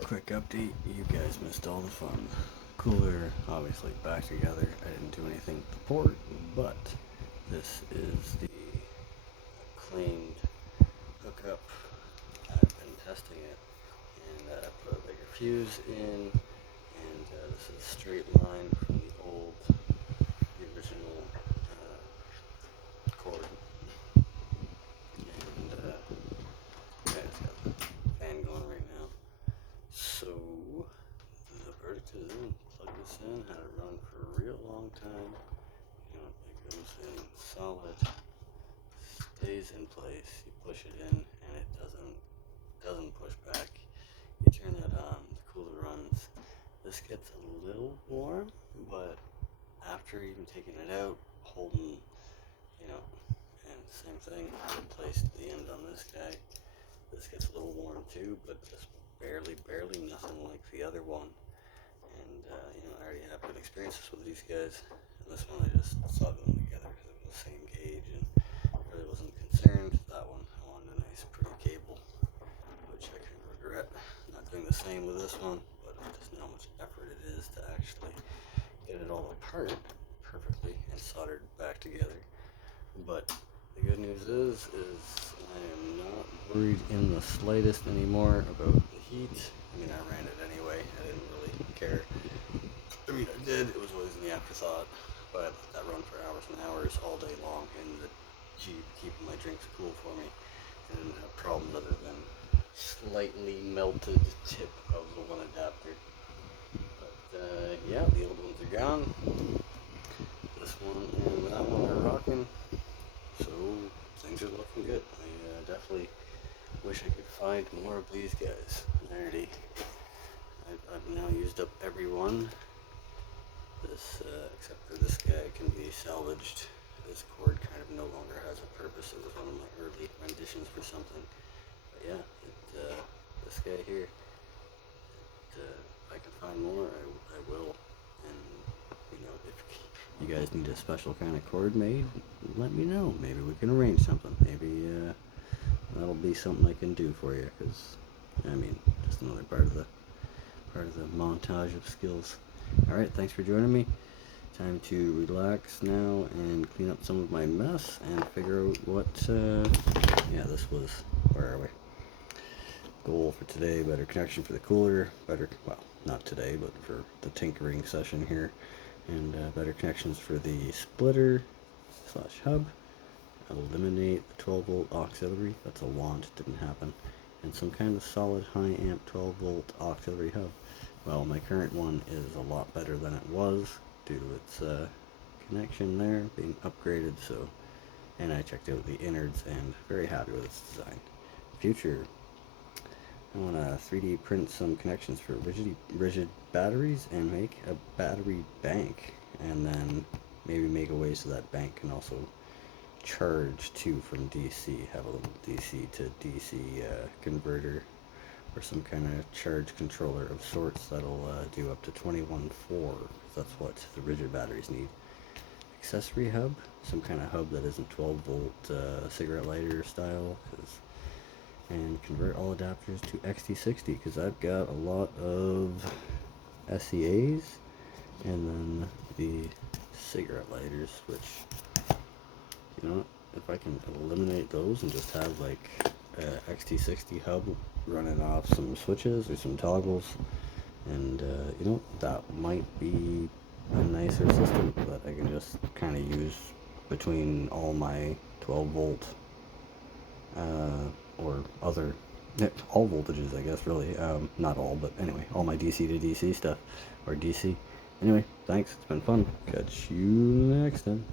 Quick update, you guys missed all the fun. Cooler, obviously back together. I didn't do anything with the port, but this is the claimed hookup. I've been testing it, and put a bigger fuse in, and this is a straight line from the original cord. And yeah, it's got the fan going right now. So the verdict is in. Plug this in, had it run for a real long time. It goes in solid, stays in place. You push it in, and it doesn't push back. You turn that on, the cooler runs. This gets a little warm, but after even taking it out, holding, and same thing, placed the end on this guy. This gets a little warm too, but just barely, nothing like the other one. And I already have good experiences with these guys. And this one I just soldered them together because it was the same gauge, and I really wasn't concerned. That one I wanted a nice, pretty cable, which I can regret not doing the same with this one. But I just know how much effort it is to actually get it all apart perfectly and soldered back together. But the good news is I am not worried in the slightest anymore about the heat. I mean, I ran it anyway. I didn't really care. I mean, I did. It was always in the afterthought. But I let that run for hours and hours all day long in the Jeep, keeping my drinks cool for me. I didn't have problems other than slightly melted tip of the one adapter. But yeah, the old ones are gone. This one and that one are rocking. So things are looking good. I definitely wish I could find more of these guys. I've now used up every one. This, except for this guy, can be salvaged. This cord kind of no longer has a purpose. It was one of my early renditions for something. But yeah, this guy here. If I can find more, I will. And if you guys need a special kind of cord made, let me know. Maybe we can arrange something. Maybe that'll be something I can do for you. Because just another part of the montage of skills. All right, thanks for joining me. Time to relax now and clean up some of my mess and figure out what. This was. Where are we? Goal for today: better connection for the cooler. Not today, but for the tinkering session here. And better connections for the splitter / hub. Eliminate the 12 volt auxiliary. That's a want, didn't happen. And some kind of solid high amp 12 volt auxiliary hub. Well, my current one is a lot better than it was due to its connection there being upgraded. And I checked out the innards and very happy with its design. Future, I want to 3D print some connections for rigid batteries and make a battery bank, and then maybe make a way so that bank can also charge too from DC. Have a little DC to DC converter or some kind of charge controller of sorts that'll do up to 21.4. That's what the rigid batteries need. Accessory hub, some kind of hub that isn't 12 volt cigarette lighter style, and convert all adapters to XT60 because I've got a lot of SEAs and then the cigarette lighters, which if I can eliminate those and just have like a XT60 hub running off some switches or some toggles, and that might be a nicer system that I can just kind of use between all my 12 volt or other all voltages, I guess, really. Not all, but anyway, all my DC to DC stuff, or DC. Anyway, thanks, it's been fun. Catch you next time.